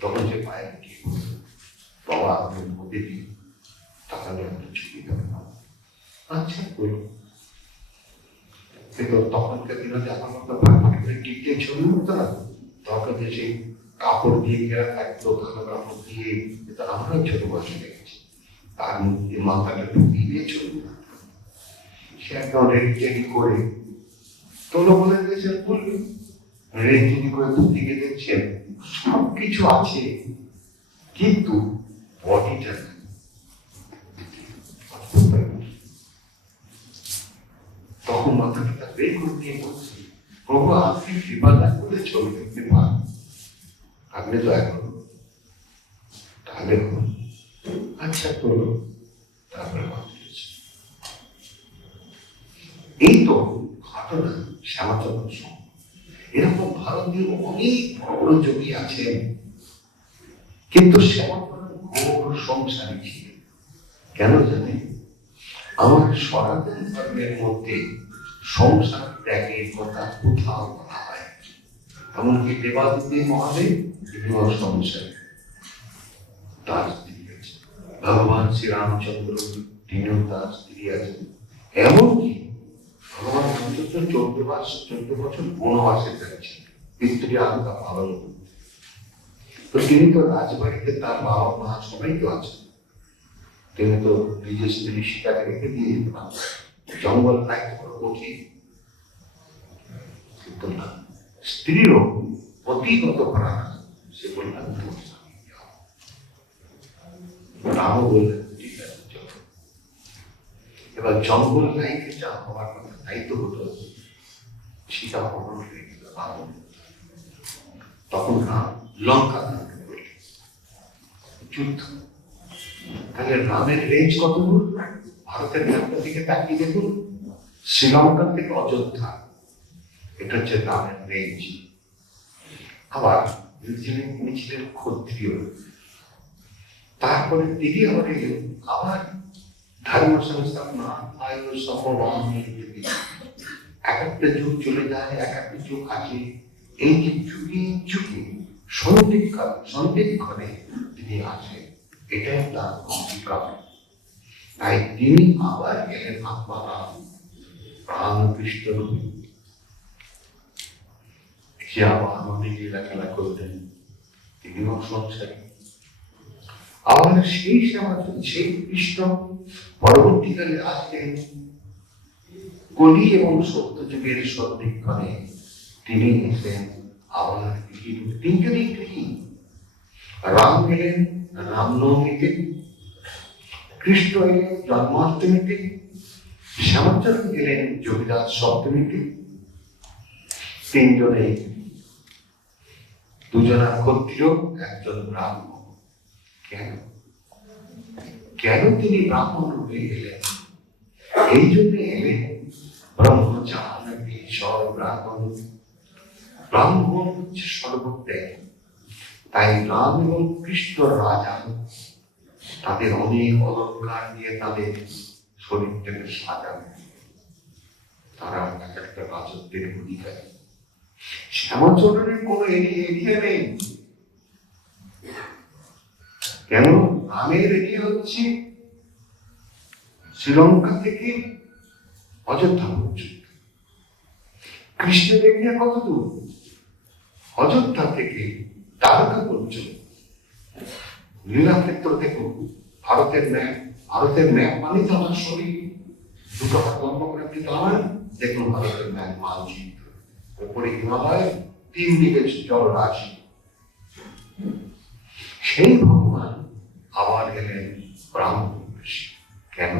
তখন সে পায়ে কি। বাবা আমি মধ্যে দিই তাহলে একটা ছুটি দেবে না। আচ্ছা বলুন। কিন্তু তখনকার দিনে এখন তো ভাগ করে টিকে ছবি হতো না, তখন সেই কাপড় দিয়ে ঘেরা থাকতো কালো কাপড় দিয়ে এটা আমরা ছোট বয়সে দেখেছি। তার মধ্যে মাথাটা ঢুকিয়ে দিয়ে ছবি সে একদম রেডি টেডি করে তোলো বলে দিয়েছেন বলবে টেডি করে দিকে দেখছেন সব কিছু আছে, কিন্তু বডিটা। তখন মাথাটা বের করে দিয়ে বলছি, প্রভু, আপনি কৃপাদা করে ছবি দেখতে পান আপনি তো এখন তাহলে আচ্ছা করো তারপরে এই তো ঘটনা শ্যামাচন্দ্র সঙ্গ এরকম ভারতীয় অনেক বড় যোগী আছেন কিন্তু ঘোর সংসারী ছিলেন কেন জানেন? আমার সনাতন ধর্মের মধ্যে সংসার ত্যাগের কথা কোথাও বলা হয় এমনকি দেবাদিত্য মহাদেব সংসারী। তার স্ত্রী আছে। ভগবান শ্রীরামচন্দ্র তিনিও তার স্ত্রী আছেন। এমনকি চোদ্দ মাস চোদ্দ বছর বনবাসে যাচ্ছেন স্ত্রী পালন তো তিনি তো রাজবাড়িতে তার বাবা মা সবাই তো আছেন তিনি তো নিজের স্ত্রী সীতাকে রেখে দিয়ে জঙ্গল নাই বড় কঠিন কিন্তু না, স্ত্রীরও করা সে বললেন আছে এবার জঙ্গল লাইফে যা হওয়ার কথা তাই হতো সীতা হরণ গেল তখন রাম লঙ্কা যুদ্ধ। তাহলে রামের রেঞ্জ কত ভারতের দিকে তাকিয়ে দেখুন। থেকে অযোধ্যা। এটা হচ্ছে রামের রেঞ্জ আবার তিনি ছিলেন ক্ষত্রিয়। তারপরে তিনি আবার আবার ধর্ম সংস্থাপনা আয়ু এক একটা যুগ চলে যায়, এক একটা যুগ আসে। এই যে যুগে যুগে সন্ধিক্ষণ সন্ধিক্ষণে তিনি আসেন। এটাই তার অঙ্গীকার তাই তিনি আবার গেলেন আত্মারাম রামকৃষ্ণ রূপে। সে আবার অনেক লীলা খেলা করতেন তিনিও সংসারী। আবার সেই সেবা, সেই কৃষ্ণ পরবর্তীকালে আসলেন। কলি এবং সত্য যুগের সন্ধিক্ষণে তিনি এসেন আবার। তিনজনই গৃহী রাম গেলেন রামনবমীতে, কৃষ্ণ এলেন জন্মাষ্টমীতে, শ্যামাচরণ গেলেন যোগীদাস সপ্তমীতে। তিনজনে দুজনা ক্ষত্রিয়, একজন ব্রাহ্মণ। কেন? কেন তিনি ব্রাহ্মণ রূপে এলেন এই জন্য সর্বত্যাগ তাই রাম এবং কৃষ্ণ রাজা তাদের অনেক অলঙ্কার দিয়ে তাদের শরীরটাকে সাজানো তারা এক একটা রাজত্বের অধিকারী শ্যামাচরণের কোনো এরিয়া নেই। কেন? রামের এরিয়া হচ্ছে শ্রীলঙ্কা থেকে অযোধ্যা পর্যন্ত। কৃষ্ণের এরিয়া কত দূর অযোধ্যা থেকে দ্বারকা পর্যন্ত। লীলাক্ষেত্র দেখুন ভারতের ম্যাপ ভারতের ম্যাপ মানে তো আমার শরীর দুটো হাত লম্বা করে আপনি দাঁড়ান দেখুন ভারতের ম্যাপ মানচিত্র। উপরে হিমালয়, তিন দিকে জল রাশি সেই ভগবান আবার গেলেন ব্রাহ্মণ বেশে। কেন?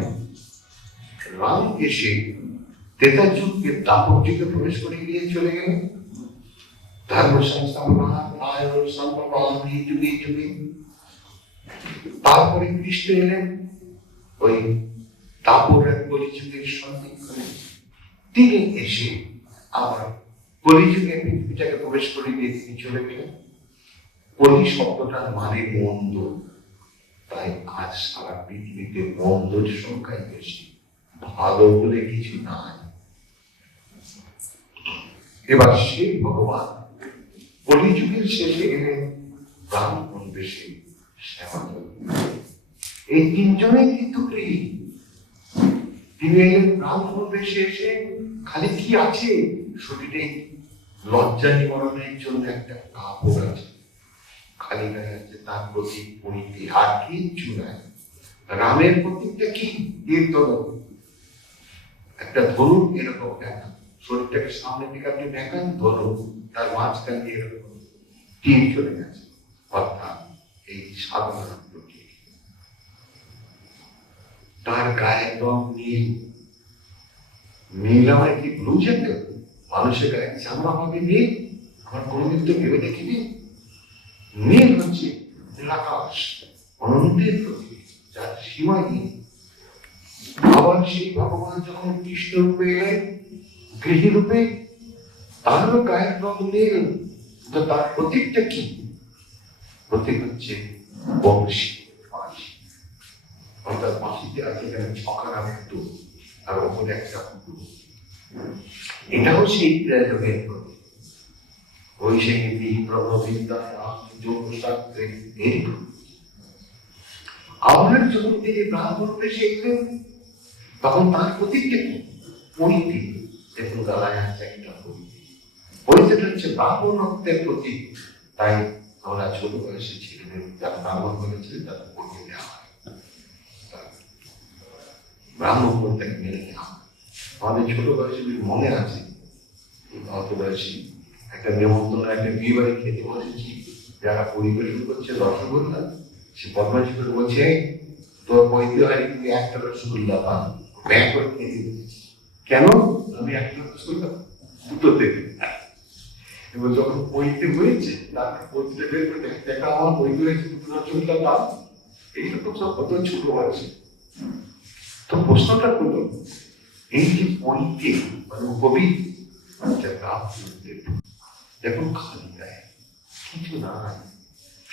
রাম এসে তেতা যুগকে দাপর যুগে প্রবেশ করে গিয়ে চলে গেলেন। তারপরে কৃষ্ণ এলেন, ওই তাপরের কলিযুগের সন্ধিক্ষণে। তিনি এসে আবার কলিযুগে পৃথিবীটাকে প্রবেশ করে দিয়ে তিনি চলে গেলেন। কলি শব্দটার মানে মন্দ। তাই আজ সারা পৃথিবীতে মন্দর সংখ্যাই বেশি। ভালো বলে কিছু নাই। এবার সেই ভগবান কলিযুগের শেষে এলেন ব্রাহ্মণ বেশে শ্যামা এই তিনজনেই কিন্তু গৃহী। তিনি এলেন ব্রাহ্মণ বেশে এসে খালি কি আছে? শরীরে লজ্জা নিবারণের জন্য একটা কাপড় আছে। খালি গায়ে তার প্রতীক পরিতে আর কিচ্ছু নাই। রামের প্রতীকটা কি? তীর্থন একটা ধরুন এরকম দেখা। শরীরটাকে সামনের দিকে আপনি দেখান ধনুক তার মাঝখান দিয়ে এরকম তীর চলে গেছে। অর্থাৎ এই সাধারণ প্রতীক তার গায়ের রং নীল নীল আমার কি ব্লু জ্যাকেট মানুষের গায়ে চামড়া হবে নীল? আমার কোনোদিন তো ভেবে দেখিনি। নীল হচ্ছে নীলাকাশ অনন্তের প্রতীক, যার সীমাহীন আবার সেই ভগবান যখন কৃষ্ণ রূপে এলেন গৃহী রূপে তারও গায়ের রং নীল তো তার প্রতীকটা কি? প্রতীক হচ্ছে বংশী বাঁশি অর্থাৎ বাঁশিতে আছে ছখানা আর একটা কুকুর এটাও সেই যোগের প্রতীক। ওই সেই ব্রহ্মবিদ্যা যোগ শাস্ত্রে এর। আমার যখন তিনি ব্রাহ্মণ এলেন তখন তার প্রতীকটা কি? দেখুন গালায় আছে একটা পরিতি পরিতিটা হচ্ছে ব্রাহ্মণত্বের প্রতীক। তাই আমরা ছোট বয়সে ছেলেদের যারা ব্রাহ্মণ বলেছে তাদের পড়িয়ে দেওয়া হয়। ব্রাহ্মণ বলতে মেনে নেওয়া আমাদের ছোট বয়সে যদি মনে আছে অত বয়সী একটা নেমন্তন্ন একটা বিয়ে বাড়ি খেতে বসেছি, যারা পরিবেশন করছে, রসগোল্লা, সে বদমাশি করে বলছে, তোর বইতে হয় তুমি একটা রসগোল্লা পা ব্যাগ করে খেতে দিয়েছি কেন? আমি একটা দুটো দেবে এবার যখন হয়েছে বের করে দেখে, দেখা আমার হয়েছে দাম। এইরকম সব কত ছোট বয়সে তো প্রশ্নটা হলো এই যে মানে কবি দেখুন খালি দেয় কিছু নাই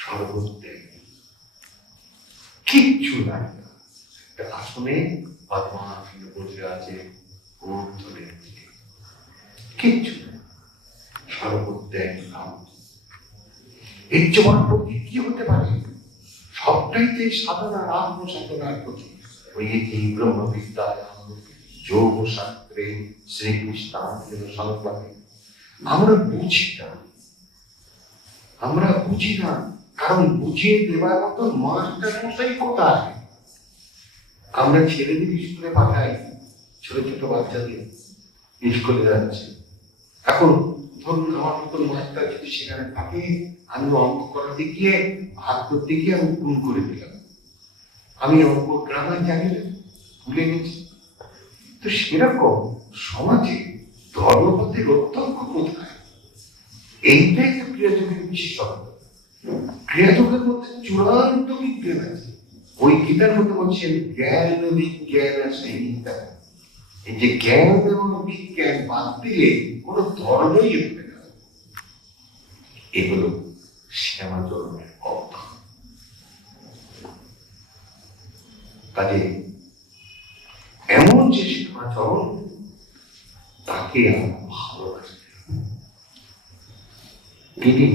সর্বত্রে কিচ্ছু নাই। আসনে ভগবান বসে আছে। ঊর্ধ্বরে কিচ্ছু নাই সর্বত্রে নাম। এর চেয়ে বড় কি হতে পারে? সবটাইতে সাধনা সাধনার প্রতীক ওই এই যোগ শাস্ত্রে সংবাদে আমরা বুঝি না। আমরা বুঝি না। কারণ বুঝিয়ে দেওয়ার মতো মাস্টার মশাই কোথায়? আমরা ছেলেদের স্কুলে পাঠাই। ছোট ছোট বাচ্চাদের স্কুলে যাচ্ছে। এখন ধরুন আমার মতন মাস্টার যদি সেখানে থাকে, আমি অঙ্ক করাতে গিয়ে ভাগ করতে গিয়ে আমি গুণ করে দিলাম। আমি অঙ্ক গ্রামার জানি ভুলে গেছি। তো সেরকম সমাজে ধর্মপতির অত্যন্ত কোথায় এইটাই তো ক্রিয়াযোগের বিশেষত্ব ক্রিয়াযোগের মধ্যে চূড়ান্ত বিজ্ঞান আছে। ওই গীতার মধ্যে বলছেন জ্ঞান বিজ্ঞান আছে গীতা যে জ্ঞান এবং বিজ্ঞান বাদ দিলে কোনো ধর্মই হবে না। এগুলো শ্যামা ধর্মের অবদান কাজে এমন যে শ্যামাচরণ তাকে আমরা ভালোবাসতে তিনি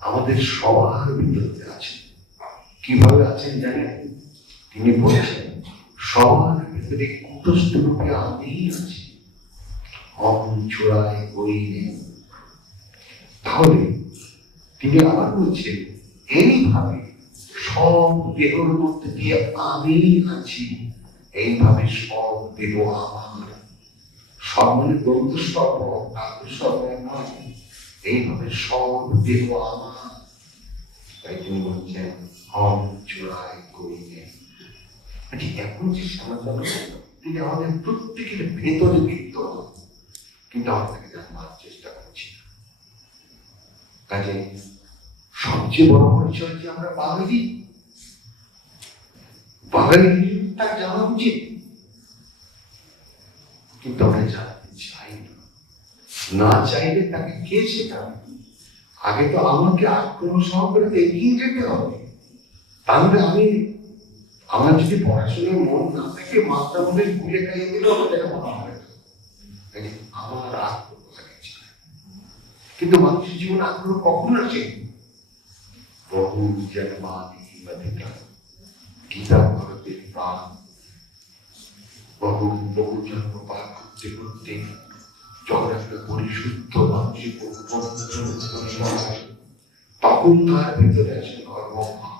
আমাদের সবার ভিতরে আছেন। কীভাবে আছেন জানেন? তিনি বলেছেন, সবার ভিতরে কুটস্থ রূপে আমি আছি অহং চূড়ায় তাহলে তিনি আবার বলছেন, এইভাবে সব দেহর মধ্যে দিয়ে আমি আছি। এইভাবে সব দেহ আমার। সব মানে সর্ব তাকে সর্ব নয়। এইভাবে সব দেহ আমার। তাই তিনি বলছেন হম চূড়ায় করিনে আচ্ছা এখন যে সমাধান তিনি আমাদের প্রত্যেকের ভেতরে বিদ্যমান কিন্তু আমরা তাকে জানবার চেষ্টা করছি না। কাজে সবচেয়ে বড় পরিচয় যে আমরা বাঙালি। বাঙালি তার জানা উচিত। কিন্তু আমরা জানতে চাই না। না চাইলে তাকে কে শেখাবে আগে তো আমাকে আক্রমণ সহকারে এগিয়ে যেতে হবে। তাহলে আমি আমার যদি পড়াশোনার মন না থাকে মাত্রা মনে ঘুরে খাইয়ে মনে হবে আমার আগ্রহ থাকে কিন্তু মানুষের জীবনে আগ্রহ কখন আসে? বহু জন্মাদি গীতা ভারতের প্রাণ বহু বহু জন্ম পার করতে করতে যখন একটা পরিশুদ্ধ মানুষের তখন তার ভিতরে আসে কর্মভাব